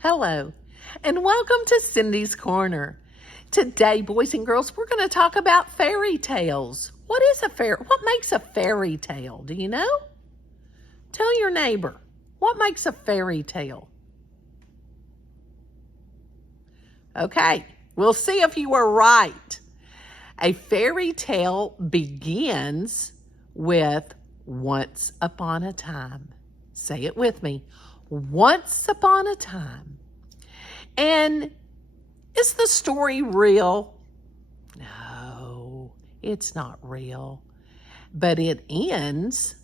Hello, and welcome to Cindy's Corner. Today, boys and girls, we're going to talk about fairy tales. What makes a fairy tale? Do you know? Tell your neighbor, what makes a fairy tale? Okay, we'll see if you were right. A fairy tale begins with once upon a time. Say it with me. Once upon a time. And is the story real? No, it's not real. But it ends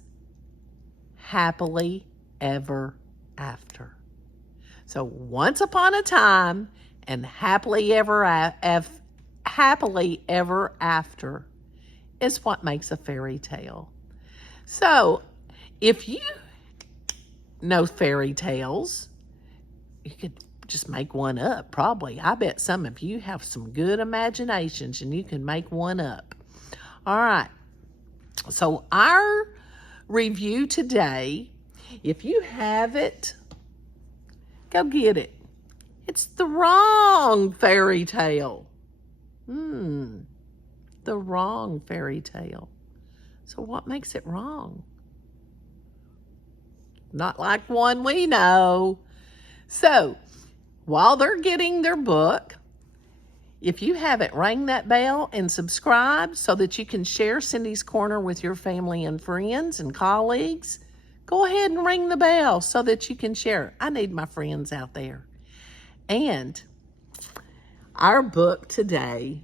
happily ever after. So once upon a time and happily ever after is what makes a fairy tale. So if you know fairy tales, you could just make one up, probably. I bet some of you have some good imaginations and you can make one up. All right. So our review today, if you have it, go get it. It's the wrong fairy tale. The wrong fairy tale. So what makes it wrong? Not like one we know. So, while they're getting their book, if you haven't, ring that bell and subscribe so that you can share Cindy's Corner with your family and friends and colleagues. Go ahead and ring the bell so that you can share. I need my friends out there. And our book today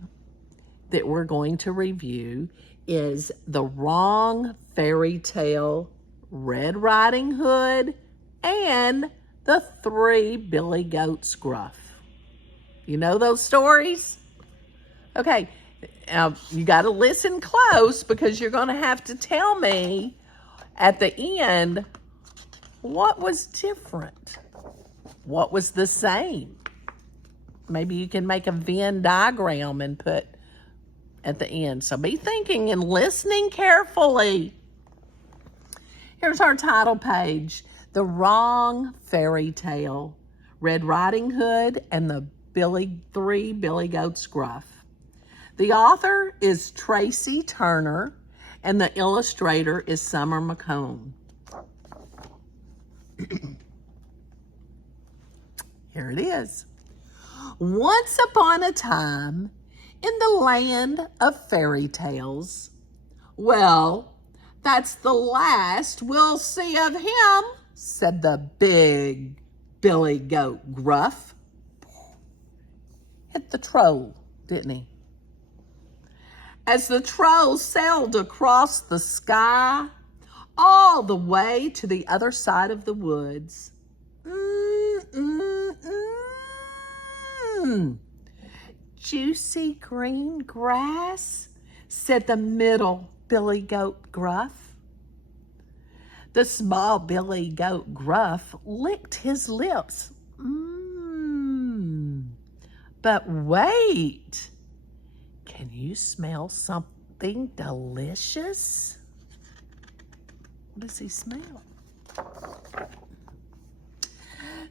that we're going to review is The Wrong Fairy Tale, Red Riding Hood, and The Three Billy Goats Gruff. You know those stories? Okay, you got to listen close because you're going to have to tell me at the end what was different, what was the same. Maybe you can make a Venn diagram and put at the end. So be thinking and listening carefully. Here's our title page, The Wrong Fairy Tale, Red Riding Hood and the Three Billy Goats Gruff. The author is Tracey Turner and the illustrator is Summer McComb. Here it is. Once upon a time, in the land of fairy tales, well, that's the last we'll see of him, said the big Billy Goat Gruff. Hit the troll, didn't he? As the troll sailed across the sky, all the way to the other side of the woods. Juicy green grass, said the middle Billy Goat Gruff. The small Billy Goat Gruff licked his lips. But wait, can you smell something delicious? What does he smell?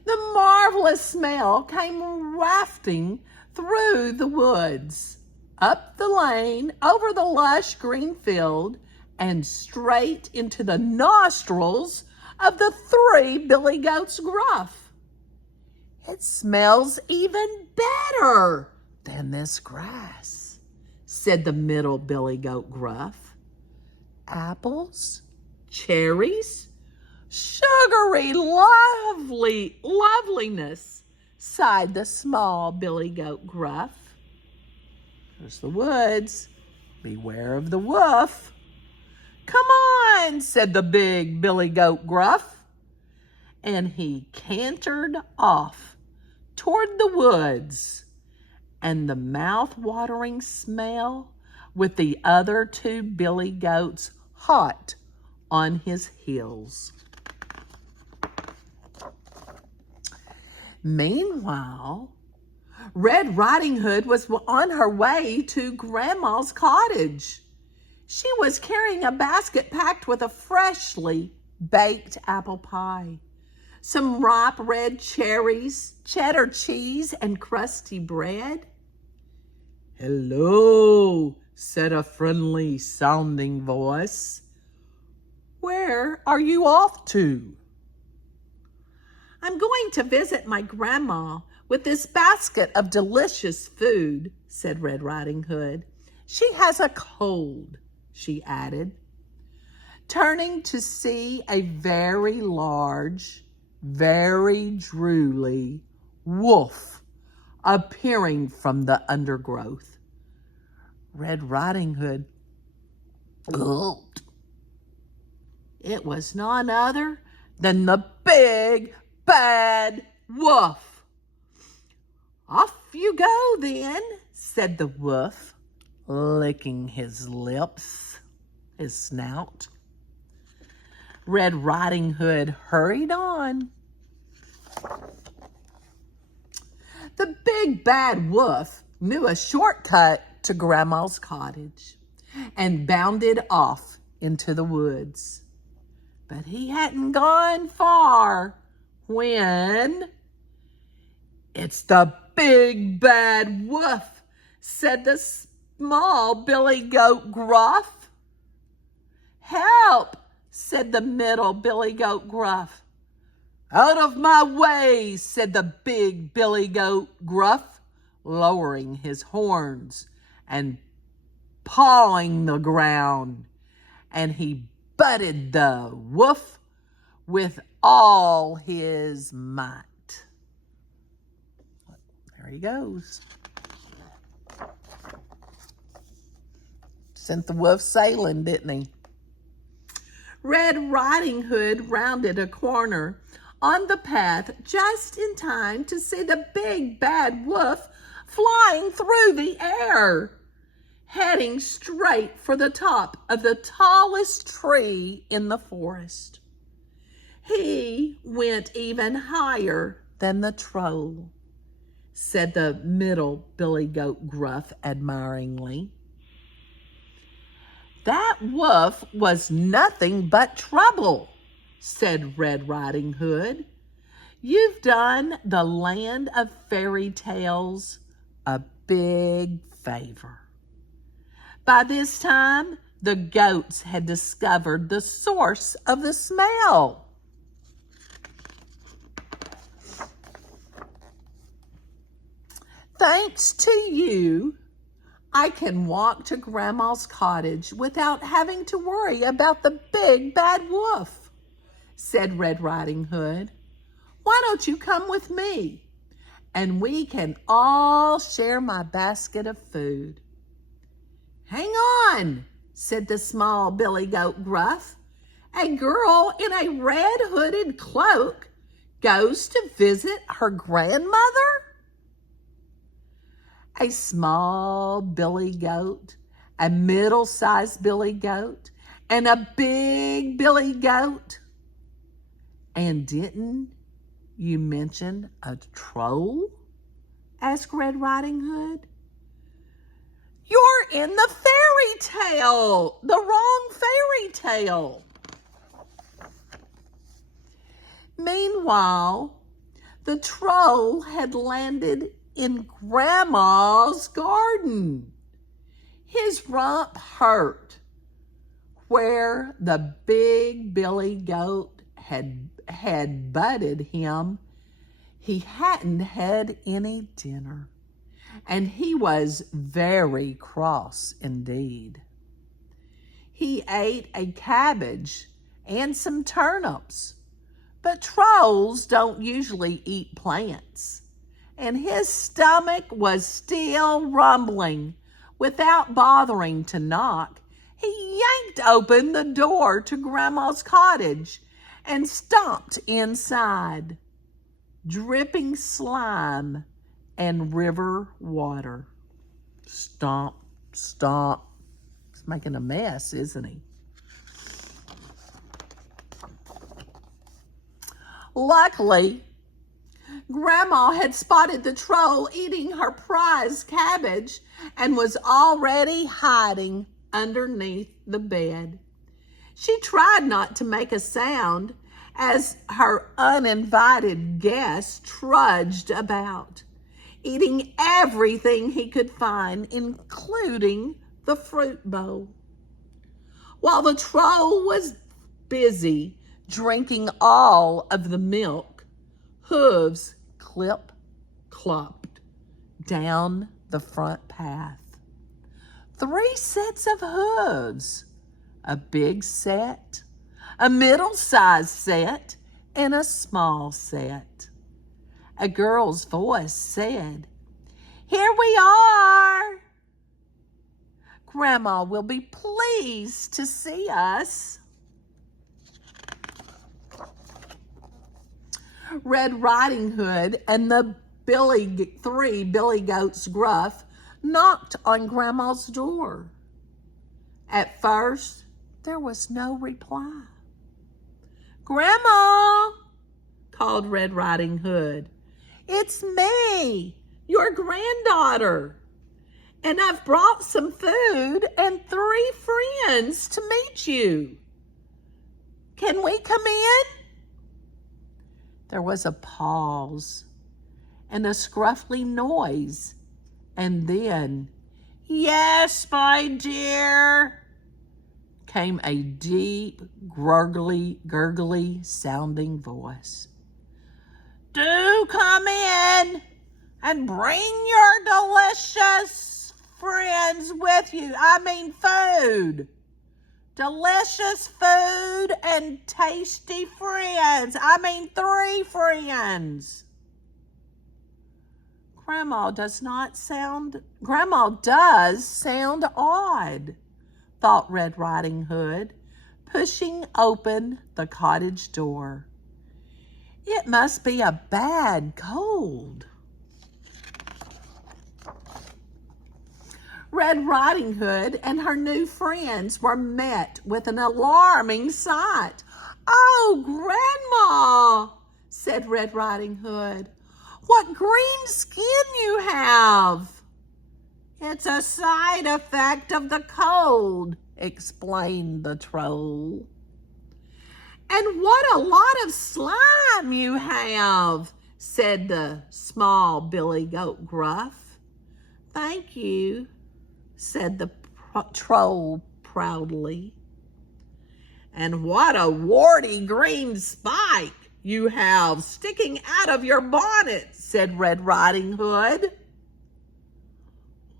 The marvelous smell came wafting through the woods, up the lane, over the lush green field, and straight into the nostrils of the three Billy Goats Gruff. It smells even better than this grass, said the middle Billy Goat Gruff. Apples, cherries, sugary loveliness, sighed the small Billy Goat Gruff. There's the woods. Beware of the wolf. Come on, said the big Billy Goat Gruff. And he cantered off toward the woods, and the mouth-watering smell with the other two Billy Goats hot on his heels. Meanwhile, Red Riding Hood was on her way to Grandma's cottage. She was carrying a basket packed with a freshly baked apple pie. some ripe red cherries, cheddar cheese, and crusty bread? "Hello," said a friendly sounding voice. "Where are you off to?" "I'm going to visit my grandma with this basket of delicious food," said Red Riding Hood. "She has a cold," she added, turning to see a very large, very drooly wolf appearing from the undergrowth. Red Riding Hood gulped. It was none other than the big bad wolf. "Off you go then," said the wolf, licking his lips, his snout. Red Riding Hood hurried on. The big bad wolf knew a shortcut to Grandma's cottage and bounded off into the woods. But he hadn't gone far when, "It's the big bad wolf," said the small billy goat Gruff. "Help," said the middle billy goat Gruff. "Out of my way," said the big billy goat Gruff, lowering his horns and pawing the ground. And he butted the wolf with all his might. There he goes. Sent the wolf sailing, didn't he? Red Riding Hood rounded a corner on the path just in time to see the big bad wolf flying through the air, heading straight for the top of the tallest tree in the forest. He went even higher than the troll, said the middle billy goat Gruff admiringly. That wolf was nothing but trouble, said Red Riding Hood. You've done the land of fairy tales a big favor. By this time, the goats had discovered the source of the smell. Thanks to you, I can walk to Grandma's cottage without having to worry about the big bad wolf, said Red Riding Hood. Why don't you come with me, and we can all share my basket of food? Hang on, said the small billy goat Gruff. A girl in a red hooded cloak goes to visit her grandmother? A small billy goat, a middle-sized billy goat, and a big billy goat. And didn't you mention a troll? Asked Red Riding Hood. You're in the fairy tale, the wrong fairy tale. Meanwhile, the troll had landed in Grandma's garden. His rump hurt where the big billy goat had butted him. He hadn't had any dinner, and he was very cross indeed. He ate a cabbage and some turnips, but trolls don't usually eat plants. And his stomach was still rumbling. Without bothering to knock, he yanked open the door to Grandma's cottage and stomped inside, dripping slime and river water. Stomp, stomp. He's making a mess, isn't he? Luckily, Grandma had spotted the troll eating her prize cabbage and was already hiding underneath the bed. She tried not to make a sound as her uninvited guest trudged about, eating everything he could find, including the fruit bowl. While the troll was busy drinking all of the milk, hooves clip-clopped down the front path. 3 sets of hooves, a big set, a middle-sized set, and a small set. A girl's voice said, "Here we are. Grandma will be pleased to see us." Red Riding Hood and the 3 billy goats Gruff knocked on Grandma's door. At first, there was no reply. "Grandma," called Red Riding Hood, "it's me, your granddaughter, and I've brought some food and 3 friends to meet you. Can we come in?" There was a pause and a scruffly noise, and then, "Yes, my dear," came a deep, gurgly sounding voice. "Do come in and bring your delicious friends with you. I mean food. Delicious food and tasty friends. I mean 3 friends." Grandma does sound odd, thought Red Riding Hood, pushing open the cottage door. It must be a bad cold. Red Riding Hood and her new friends were met with an alarming sight. "Oh, Grandma," said Red Riding Hood, "what green skin you have." "It's a side effect of the cold," explained the troll. "And what a lot of slime you have," said the small billy goat Gruff. "Thank you," said the troll proudly. "And what a warty green spike you have sticking out of your bonnet," said Red Riding Hood.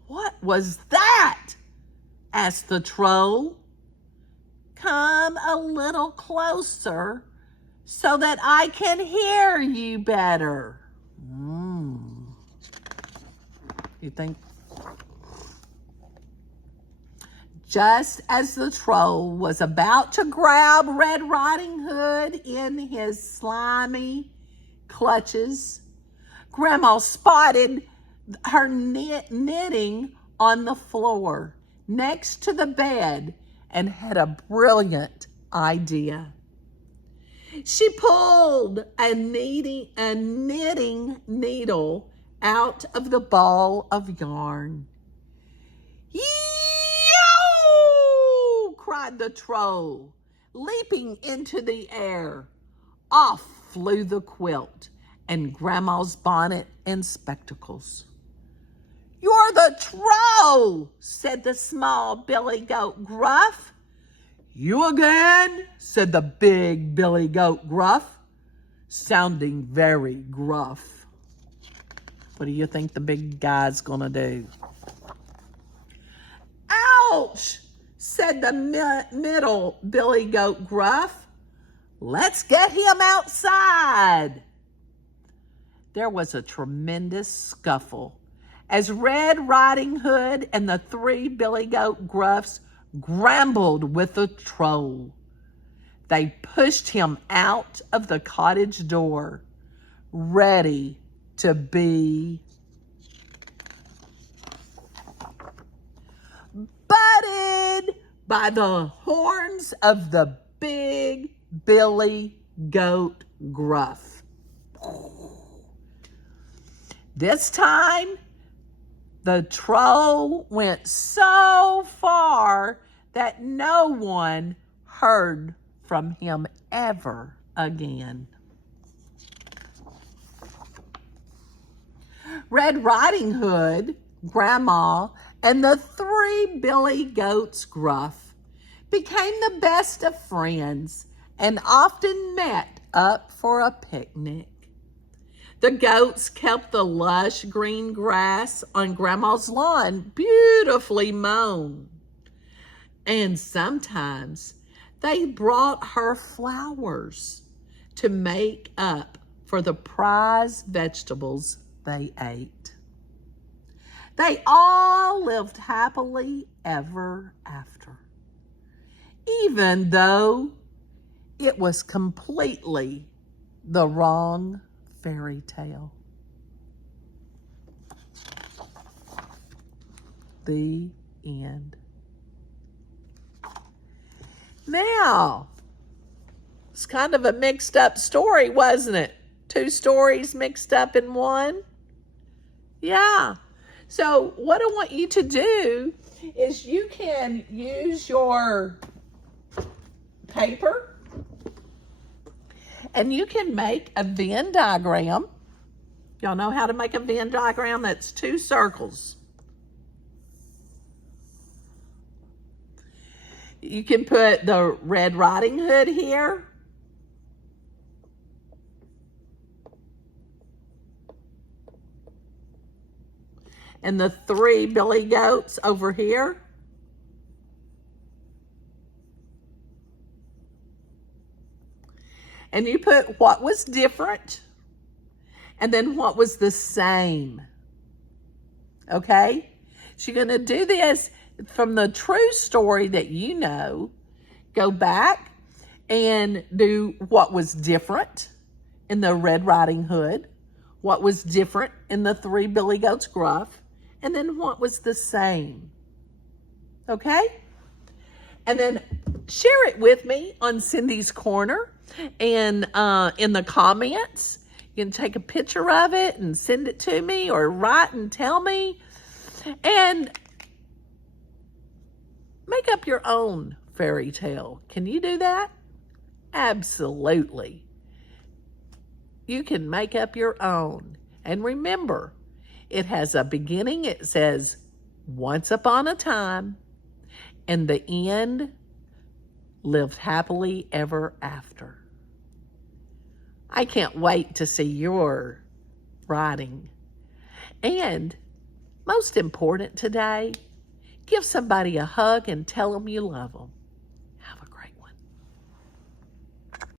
"What was that?" asked the troll. "Come a little closer so that I can hear you better." You think? Just as the troll was about to grab Red Riding Hood in his slimy clutches, Grandma spotted her knitting on the floor next to the bed and had a brilliant idea. She pulled a knitting needle out of the ball of yarn. "Yo!" cried the troll, leaping into the air. Off flew the quilt and Grandma's bonnet and spectacles. "You're the troll," said the small billy goat Gruff. "You again?" said the big billy goat Gruff, sounding very gruff. What do you think the big guy's gonna do? "Ouch," said the middle billy goat Gruff. "Let's get him outside." There was a tremendous scuffle as Red Riding Hood and the 3 billy goat Gruffs grappled with the troll. They pushed him out of the cottage door, ready to be butted by the horns of the big billy goat Gruff. This time, the troll went so far that no one heard from him ever again. Red Riding Hood, Grandma, and the 3 billy goats, Gruff, became the best of friends and often met up for a picnic. The goats kept the lush green grass on Grandma's lawn beautifully mown. And sometimes they brought her flowers to make up for the prized vegetables they ate. They all lived happily ever after, even though it was completely the wrong fairy tale. The end. Now, it's kind of a mixed up story, wasn't it? 2 stories mixed up in one. Yeah. So what I want you to do is you can use your paper and you can make a Venn diagram. Y'all know how to make a Venn diagram? That's 2 circles. You can put the Red Riding Hood here. And the 3 billy goats over here. And you put what was different and then what was the same. Okay? So you're going to do this from the true story that you know. Go back and do what was different in the Red Riding Hood, what was different in the 3 billy goats, Gruff, and then what was the same. Okay? And then share it with me on Cindy's Corner and in the comments. You can take a picture of it and send it to me or write and tell me. And make up your own fairy tale. Can you do that? Absolutely. You can make up your own. And remember, it has a beginning. It says, once upon a time, and the end lived happily ever after. I can't wait to see your writing. And most important today, give somebody a hug and tell them you love them.